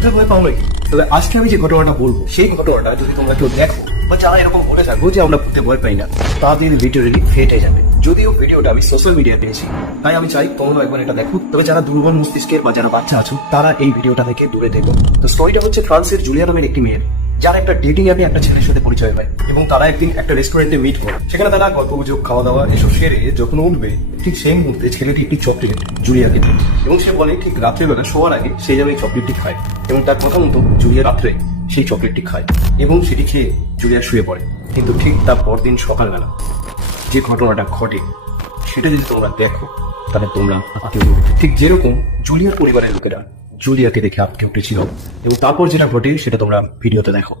ভূতে ভয় পাও নাকি? তবে আজকে আমি যে ঘটনাটা বলবো সেই ঘটনাটা যদি তোমরা কেউ দেখো বা যারা এরকম বলে থাকবো যে আমরা ভূতে ভয় পাই না, তাদের লিটারেলি ফেটে যাবে। যদিও ভিডিওটা আমি সোশ্যাল মিডিয়ায় পেয়েছি, তাই আমি চাই তোমরা একবার এটা দেখো। তবে যারা দুর্বল মস্তিষ্কের বা যারা বাচ্চা আছো তারা এই ভিডিওটা থেকে দূরে দেখো। তো স্টোরিটা হচ্ছে ফ্রান্সের জুলিয়া নামের একটি মেয়ের, যারা একটা ডেটিং অ্যাপে একটা ছেলের সাথে পরিচয় হয় এবং তারা একদিন একটা রেস্টুরেন্টে মিট করে। সেখানে তারা গল্প গুজব খাওয়া দাওয়া এসব সেরে যখন উঠবে, ঠিক সেই মুহূর্তে ছেলেটি একটি চকলেট জুলিয়াকে দেয় এবং সে বলে ঠিক রাত্রেবেলা শোয়ার আগে সেই যেন এই চকলেটটি খায় এবং তার কথা মতো জুলিয়া রাত্রে সেই চকলেটটি খায় এবং সেটি খেয়ে জুলিয়া শুয়ে পড়ে। কিন্তু ঠিক তার পরদিন সকালবেলা যে ঘটনাটা ঘটে সেটা যদি তোমরা দেখো তাহলে তোমরা আটকে উঠবে। ঠিক যেরকম জুলিয়ার পরিবারের লোকেরা জুলিয়াকে দেখে আটকে উঠেছিল এবং তারপর যেটা ঘটে সেটা তোমরা ভিডিওতে দেখো।